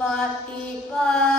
ปฏิปั